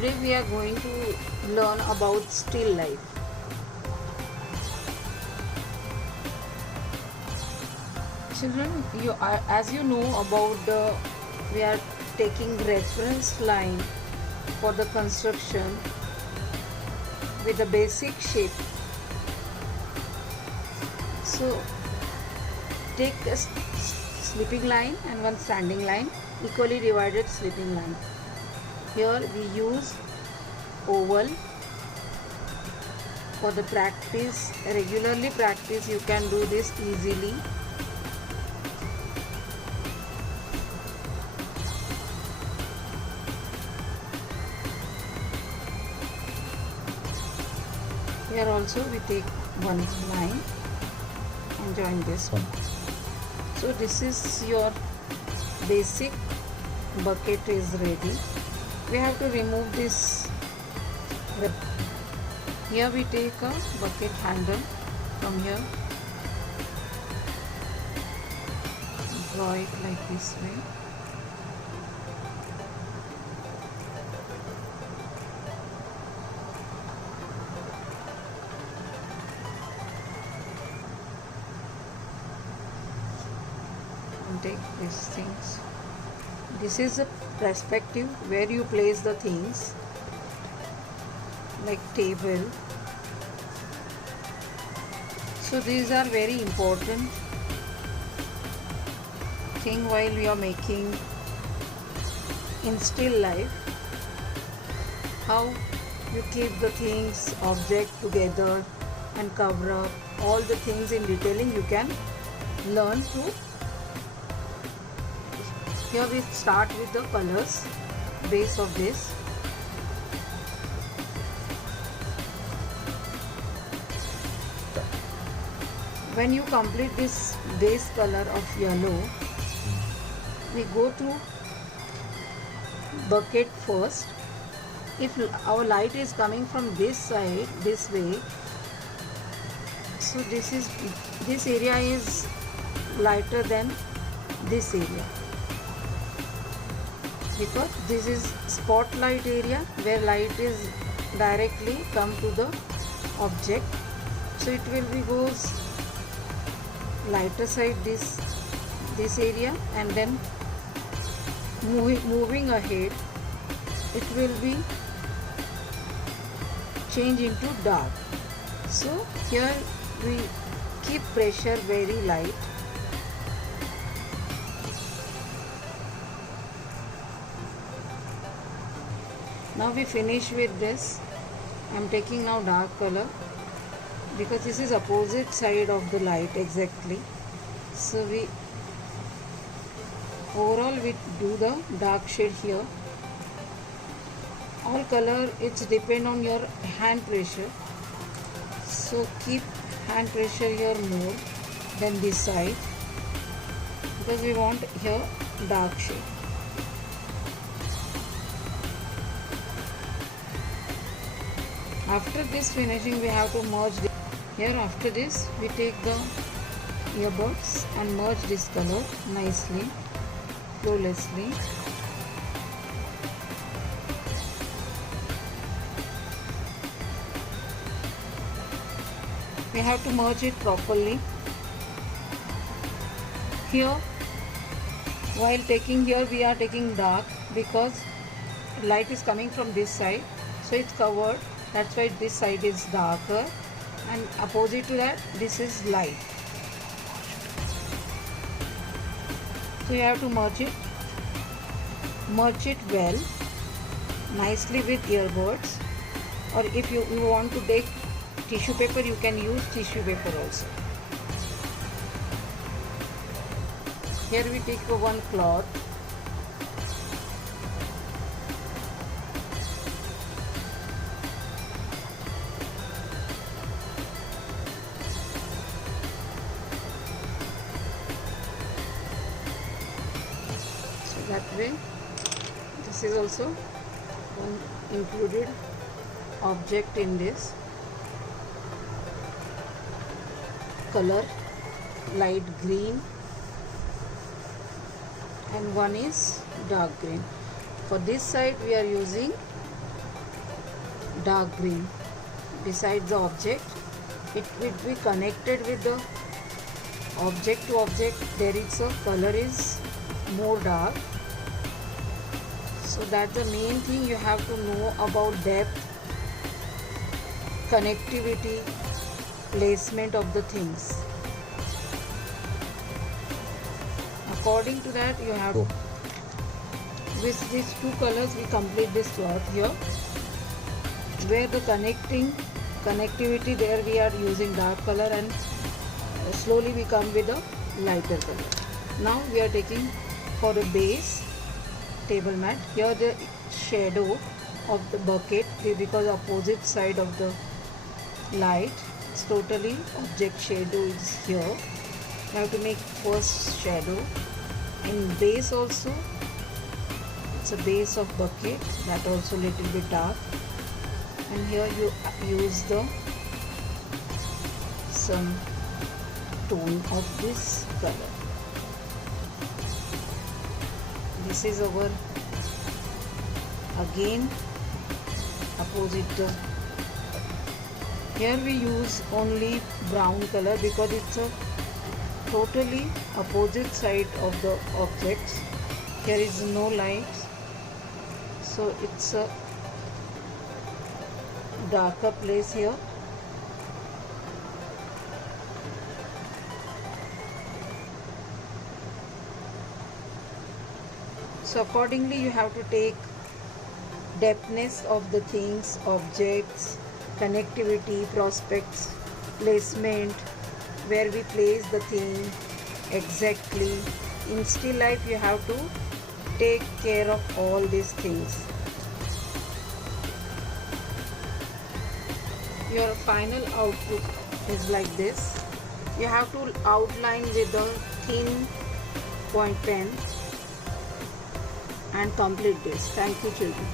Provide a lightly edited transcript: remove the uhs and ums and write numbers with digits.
Today we are going to learn about still life. Children, as you know about we are taking reference line for the construction with the basic shape. So take a sleeping line and one standing line, equally divided sleeping line. Here we use oval for the practice. Regularly practice, you can do this easily. Here also we take one line and join this one. So this is your basic bucket is ready. We have to remove this. Here we take a bucket handle from here, draw it like this way. And take these things. This is a perspective where you place the things, like table. So these are very important thing while we are making in still life. How you keep the things, object together and cover up all the things in detailing, you can learn to. Here we start with the colors, base of this. When you complete this base color of yellow, we go to bucket first. If our light is coming from this side, this way, so this area is lighter than this area, because this is spotlight area where light is directly come to the object. So it will be goes lighter side this area, and then moving ahead it will be change into dark. So here we keep pressure very light. Now we finish with this. I am taking now dark color because this is opposite side of the light exactly. So we overall we do the dark shade here. All color, it's depend on your hand pressure. So keep hand pressure here more than this side, because we want here dark shade. After this finishing, we have to merge this. Here after this, we take the earbuds and merge this color nicely, flawlessly. We have to merge it properly. Here, while taking here, we are taking dark because light is coming from this side, so it's covered. That's why this side is darker, and opposite to that, this is light. So you have to merge it well, nicely with earbuds, or if you want to take tissue paper, you can use tissue paper also. Here we take one cloth. So that way, this is also one included object in this. Color light green and one is dark green. For this side we are using dark green. Besides the object, it will be connected with the object to object. There is a color is more dark. So that's the main thing you have to know about depth, connectivity, placement of the things. According to that, you have with these two colors we complete this cloth here. Where the connectivity, there we are using dark color, and slowly we come with a lighter color. Now we are taking for a base table mat. Here the shadow of the bucket, because opposite side of the light, it's totally object shadow is here. You have to make first shadow. In base also, it's a base of bucket, that also little bit dark. And here you use the some tone of this color. This is our again opposite. Here we use only brown color because it's a totally opposite side of the objects. Here is no light, so it's a darker place here. So accordingly you have to take depthness of the things, objects, connectivity, prospects, placement, where we place the thing exactly. In still life you have to take care of all these things. Your final output is like this. You have to outline with a thin point pen and complete this. Thank you, children.